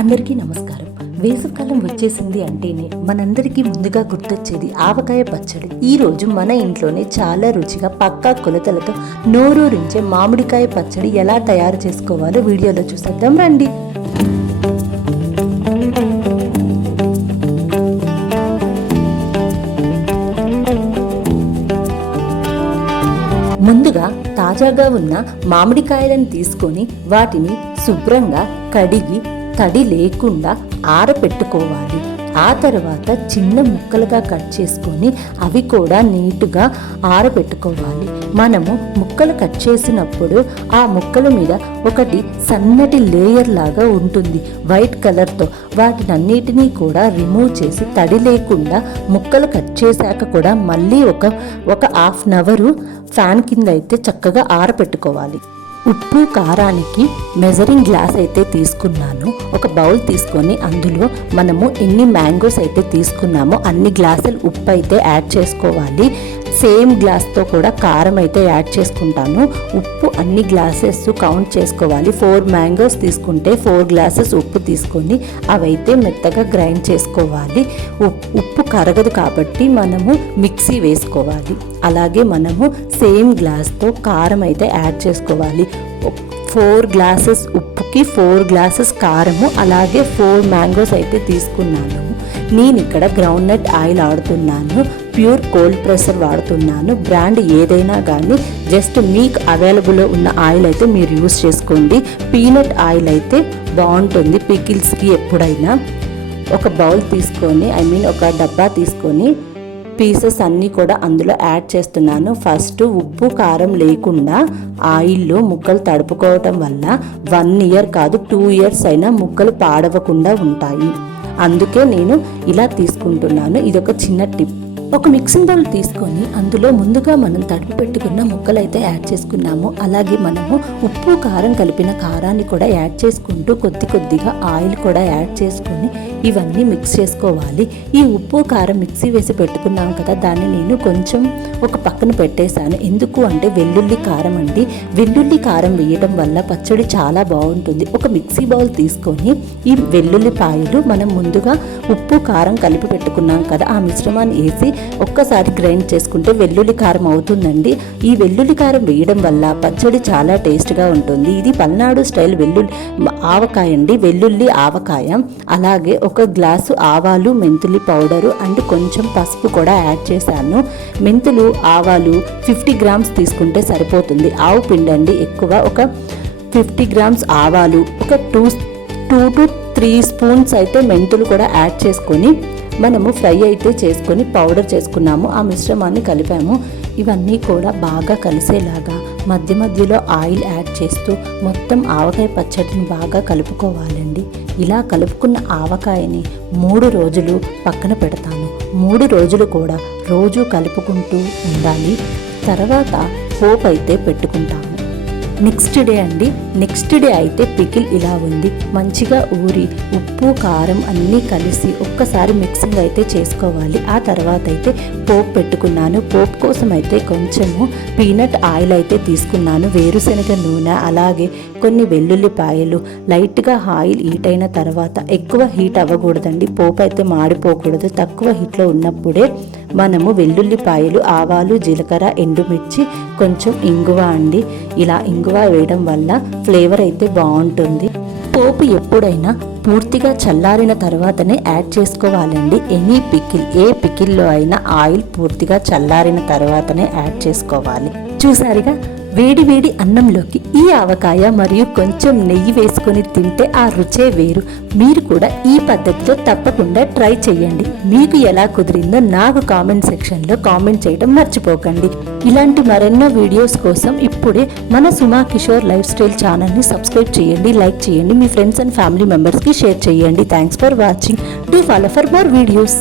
అందరికీ నమస్కారం. వేసవికాలం వచ్చేసింది అంటేనే మనందరికీ ముందుగా గుర్తొచ్చేది ఆవకాయ పచ్చడి. ఈరోజు మన ఇంట్లోనే చాలా రుచిగా పక్కా కొలతలతో నోరూరించే మామిడికాయ పచ్చడి ఎలా తయారు చేసుకోవాలో వీడియోలో చూసేద్దాం రండి. ముందుగా తాజాగా ఉన్న మామిడికాయలను తీసుకొని వాటిని శుభ్రంగా కడిగి తడి లేకుండా ఆరబెట్టుకోవాలి. ఆ తర్వాత చిన్న ముక్కలుగా కట్ చేసుకొని అవి కూడా నీట్గా ఆరబెట్టుకోవాలి. మనము ముక్కలు కట్ చేసినప్పుడు ఆ ముక్కల మీద ఒకటి సన్నటి లేయర్ లాగా ఉంటుంది వైట్ కలర్తో. వాటినన్నిటినీ కూడా రిమూవ్ చేసి తడి లేకుండా ముక్కలు కట్ చేశాక కూడా మళ్ళీ ఒక హాఫ్ అన్ అవర్ ఫ్యాన్ కింద అయితే చక్కగా ఆరబెట్టుకోవాలి. ఉప్పు కారానికి మెజరింగ్ గ్లాస్ అయితే తీసుకున్నాను. ఒక బౌల్ తీసుకొని అందులో మనము ఎన్ని మ్యాంగోస్ అయితే తీసుకున్నామో అన్ని గ్లాసులు ఉప్పు అయితే యాడ్ చేసుకోవాలి. సేమ్ గ్లాస్తో కూడా కారం అయితే యాడ్ చేసుకుంటాను. ఉప్పు అన్ని గ్లాసెస్ కౌంట్ చేసుకోవాలి. 4 మ్యాంగోస్ తీసుకుంటే 4 గ్లాసెస్ ఉప్పు తీసుకొని అవైతే మెత్తగా గ్రైండ్ చేసుకోవాలి. ఉప్పు కరగదు కాబట్టి మనము మిక్సీ వేసుకోవాలి. అలాగే మనము సేమ్ గ్లాస్తో కారం అయితే యాడ్ చేసుకోవాలి. 4 గ్లాసెస్ ఉప్పుకి 4 గ్లాసెస్ కారము, అలాగే 4 మ్యాంగోస్ అయితే తీసుకున్నాను. నేను ఇక్కడ గ్రౌండ్ నట్ ఆయిల్ వాడుతున్నాను. ప్యూర్ కోల్డ్ ప్రెషర్ వాడుతున్నాను. బ్రాండ్ ఏదైనా కానీ జస్ట్ మీకు అవైలబుల్లో ఉన్న ఆయిల్ అయితే మీరు యూస్ చేసుకోండి. పీనట్ ఆయిల్ అయితే బాగుంటుంది పికిల్స్కి. ఎప్పుడైనా ఒక బౌల్ తీసుకొని ఒక డబ్బా తీసుకొని పీసెస్ అన్నీ కూడా అందులో యాడ్ చేస్తున్నాను. ఫస్ట్ ఉప్పు కారం లేకుండా ఆయిల్లో ముక్కలు తడుపుకోవటం వల్ల 1 ఇయర్ కాదు 2 ఇయర్స్ అయినా ముక్కలు పాడవకుండా ఉంటాయి. అందుకే నేను ఇలా తీసుకుంటున్నాను. ఇది ఒక చిన్న టిప్. ఒక మిక్సింగ్ బౌల్ తీసుకొని అందులో ముందుగా మనం తడిపి పెట్టుకున్న ముక్కలు అయితే యాడ్ చేసుకున్నాము. అలాగే మనము ఉప్పు కారం కలిపిన కారాన్ని కూడా యాడ్ చేసుకుంటూ కొద్దిగా ఆయిల్ కూడా యాడ్ చేసుకొని ఇవన్నీ మిక్స్ చేసుకోవాలి. ఈ ఉప్పు కారం మిక్సీ వేసి పెట్టుకున్నాం కదా, దాన్ని నేను కొంచెం ఒక పక్కన పెట్టేశాను. ఎందుకు అంటే వెల్లుల్లి కారం అండి. వెల్లుల్లి కారం వేయడం వల్ల పచ్చడి చాలా బాగుంటుంది. ఒక మిక్సీ బౌల్ తీసుకొని ఈ వెల్లుల్లిపాయలు మనం ముందుగా ఉప్పు కారం కలిపి పెట్టుకున్నాం కదా, ఆ మిశ్రమాన్ని వేసి ఒక్కసారి గ్రైండ్ చేసుకుంటే వెల్లుల్లి కారం అవుతుందండి. ఈ వెల్లుల్లి కారం వేయడం వల్ల పచ్చడి చాలా టేస్ట్గా ఉంటుంది. ఇది పల్నాడు స్టైల్ ఆవకాయ అండి, వెల్లుల్లి ఆవకాయ. అలాగే 1 గ్లాసు ఆవాలు మెంతులు పౌడరు అండ్ కొంచెం పసుపు కూడా యాడ్ చేశాను. మెంతులు ఆవాలు 50 గ్రామ్స్ తీసుకుంటే సరిపోతుంది. ఆవు పిండి అండి ఎక్కువ, ఒక 50 గ్రామ్స్ ఆవాలు, ఒక 2 to 3 స్పూన్స్ అయితే మెంతులు కూడా యాడ్ చేసుకొని మనము ఫ్రై అయితే చేసుకొని పౌడర్ చేసుకున్నాము. ఆ మిశ్రమాన్ని కలిపాము. ఇవన్నీ కూడా బాగా కలిసేలాగా మధ్య మధ్యలో ఆయిల్ యాడ్ చేస్తూ మొత్తం ఆవకాయ పచ్చడిని బాగా కలుపుకోవాలండి. ఇలా కలుపుకున్న ఆవకాయని 3 రోజులు పక్కన పెడతాను. 3 రోజులు కూడా రోజు కలుపుకుంటూ ఉండాలి. తర్వాత పోపు అయితే పెట్టుకుంటాము. నెక్స్ట్ డే అయితే పికిల్ ఇలా ఉంది. మంచిగా ఊరి ఉప్పు కారం అన్నీ కలిసి ఒక్కసారి మిక్సింగ్ అయితే చేసుకోవాలి. ఆ తర్వాత అయితే పోపు పెట్టుకున్నాను. పోపు కోసం అయితే కొంచెము పీనట్ ఆయిల్ అయితే తీసుకున్నాను. వేరుశనగ నూనె, అలాగే కొన్ని వెల్లుల్లిపాయలు. లైట్గా ఆయిల్ హీట్ అయిన తర్వాత, ఎక్కువ హీట్ అవ్వకూడదండి, పోపు అయితే మాడిపోకూడదు. తక్కువ హీట్లో ఉన్నప్పుడే మనము వెల్లుల్లిపాయలు, ఆవాలు, జీలకర్ర, ఎండుమిర్చి, కొంచెం ఇంగువ అండి. ఇలా ఇంగువ వేయడం వల్ల ఫ్లేవర్ అయితే బాగుంటుంది. పోపు ఎప్పుడైనా పూర్తిగా చల్లారిన తర్వాతనే యాడ్ చేసుకోవాలండి. ఏ పికిల్లో అయినా ఆయిల్ పూర్తిగా చల్లారిన తర్వాతనే యాడ్ చేసుకోవాలి. చూసారుగా, వేడి అన్నంలోకి ఈ ఆవకాయ మరియు కొంచెం నెయ్యి వేసుకొని తింటే ఆ రుచే వేరు. మీరు కూడా ఈ పద్ధతిలో తప్పకుండా ట్రై చేయండి. మీకు ఎలా కుదిరిందో నాకు కామెంట్ సెక్షన్లో కామెంట్ చేయడం మర్చిపోకండి. ఇలాంటి మరెన్నో వీడియోస్ కోసం ఇప్పుడే మన సుమా కిషోర్ లైఫ్ స్టైల్ ఛానల్ని సబ్స్క్రైబ్ చేయండి, లైక్ చేయండి, మీ ఫ్రెండ్స్ అండ్ ఫ్యామిలీ మెంబర్స్కి షేర్ చేయండి. Thanks for watching. Do follow for more videos.